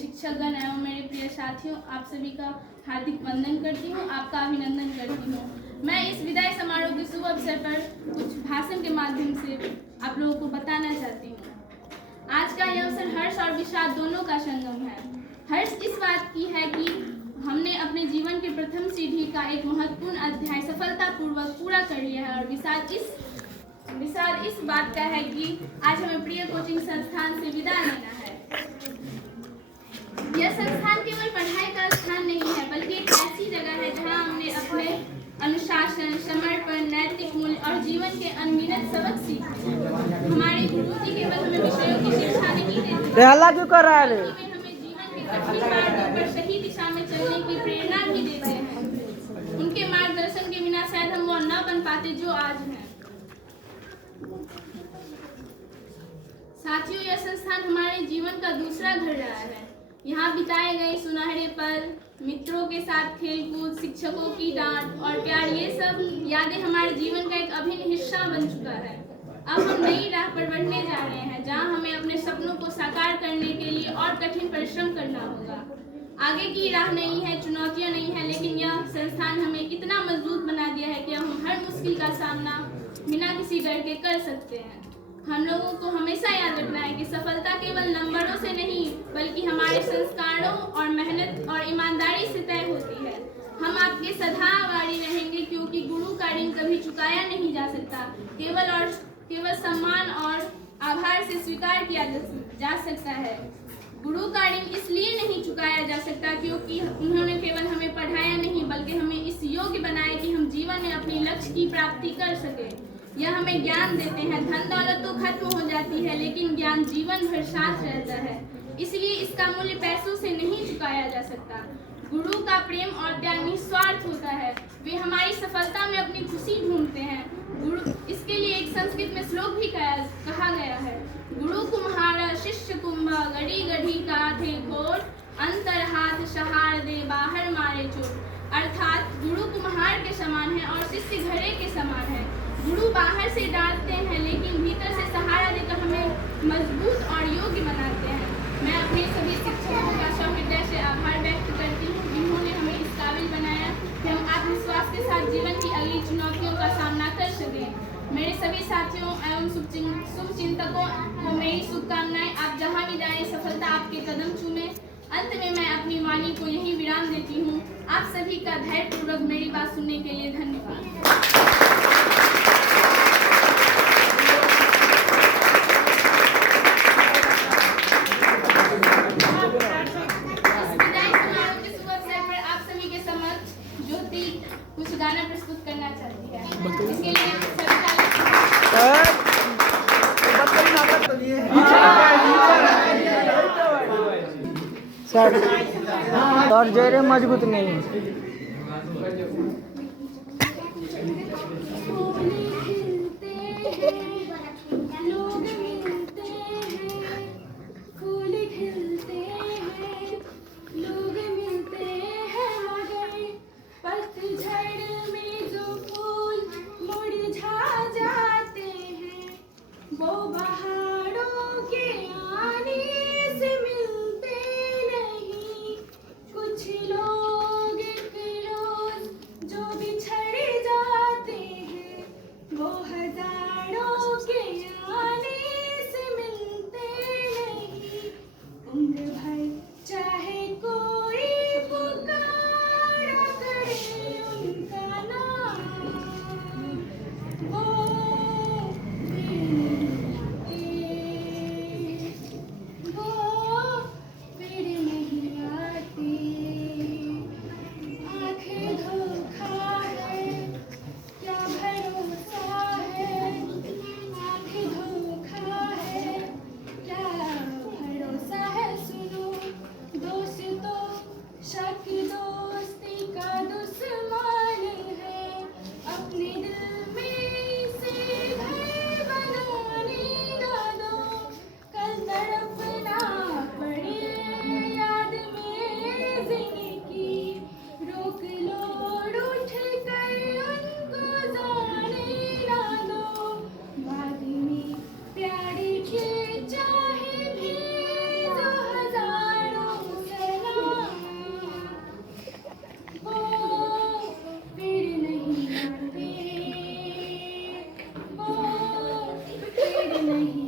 शिक्षकगण एवं मेरे प्रिय साथियों, आप सभी का हार्दिक वंदन करती हूँ, आपका अभिनंदन करती हूँ। मैं इस विदाई समारोह के शुभ अवसर पर कुछ भाषण के माध्यम से आप लोगों को बताना चाहती हूँ। आज का यह अवसर हर्ष और विषाद दोनों का संगम है। हर्ष इस बात की है कि हमने अपने जीवन के प्रथम सीढ़ी का एक महत्वपूर्ण अध्याय सफलतापूर्वक पूरा कर लिया है, और विषाद इस बात का है कि आज हमें प्रिय कोचिंग संस्थान से विदा लेना है। यह संस्थान केवल पढ़ाई का स्थान नहीं है, बल्कि एक ऐसी जगह है जहां हमने अपने अनुशासन, समर्पण, नैतिक मूल्य और जीवन के अनगिनत सबक सीखे। हमारे गुरुजी केवल हमें विषयों की शिक्षा नहीं देते, हमें जीवन के कठिन मार्गों पर सही दिशा में चलने की प्रेरणा भी देते हैं। उनके मार्गदर्शन के बिना शायद हम वो न बन पाते जो आज हैं। साथियों, यह संस्थान हमारे जीवन का दूसरा घर रहा है। यहाँ बिताए गए सुनहरे पल, मित्रों के साथ खेलकूद, शिक्षकों की डांट और प्यार, ये सब यादें हमारे जीवन का एक अभिन्न हिस्सा बन चुका है। अब हम नई राह पर बढ़ने जा रहे हैं, जहाँ हमें अपने सपनों को साकार करने के लिए और कठिन परिश्रम करना होगा। आगे की राह नहीं है, चुनौतियाँ नहीं है, लेकिन यह संस्थान हमें इतना मजबूत बना दिया है कि हम हर मुश्किल का सामना बिना किसी डर के कर सकते हैं। हम लोगों को हमेशा याद रखना है कि सफलता केवल नंबरों से नहीं, बल्कि हमारे संस्कारों और मेहनत और ईमानदारी से तय होती है। हम आपके सदा आभारी रहेंगे, क्योंकि गुरु का ऋण कभी चुकाया नहीं जा सकता। केवल सम्मान और आभार से स्वीकार किया जा सकता है। गुरु का ऋण इसलिए नहीं चुकाया जा सकता क्योंकि उन्होंने केवल हमें पढ़ाया नहीं, बल्कि हमें इस योग्य बनाया कि हम जीवन में अपने लक्ष्य की प्राप्ति कर सकें। यह हमें ज्ञान देते हैं। धन दौलत तो खत्म हो जाती है, लेकिन ज्ञान जीवन भर साथ रहता है। इसलिए इसका मूल्य पैसों से नहीं चुकाया जा सकता। गुरु का प्रेम और त्याग निस्वार्थ होता है। वे हमारी सफलता में अपनी खुशी ढूंढते हैं। इसके लिए एक संस्कृत में श्लोक भी कहा गया है, गुरु कुम्हार शिष्य कुंभ, गढ़ी गढ़ी काठे कोट, अंतर हाथ सहार दे बाहर मारे चोट। अर्थात गुरु कुम्हार के समान है और शिष्य घड़े के समान है। गुरु बाहर से डांटते हैं, लेकिन भीतर से सहारा देकर हमें मजबूत और योग्य बनाते हैं। मैं अपने सभी शिक्षकों का सहृदय से आभार व्यक्त करती हूँ, जिन्होंने हमें इस काबिल बनाया कि हम आत्मविश्वास के साथ जीवन की अगली चुनौतियों का सामना कर सकें। मेरे सभी साथियों एवं शुभचिंतकों को मेरी शुभकामनाएं। आप जहाँ भी जाएं, सफलता आपके कदम चूमे। अंत में मैं अपनी वाणी को यहीं विराम देती हूँ। आप सभी का धैर्यपूर्वक मेरी बात सुनने के लिए धन्यवाद। कुछ गाना प्रस्तुत करना चाहती है, इसके लिए सर और जेरे मजबूत नहीं नहीं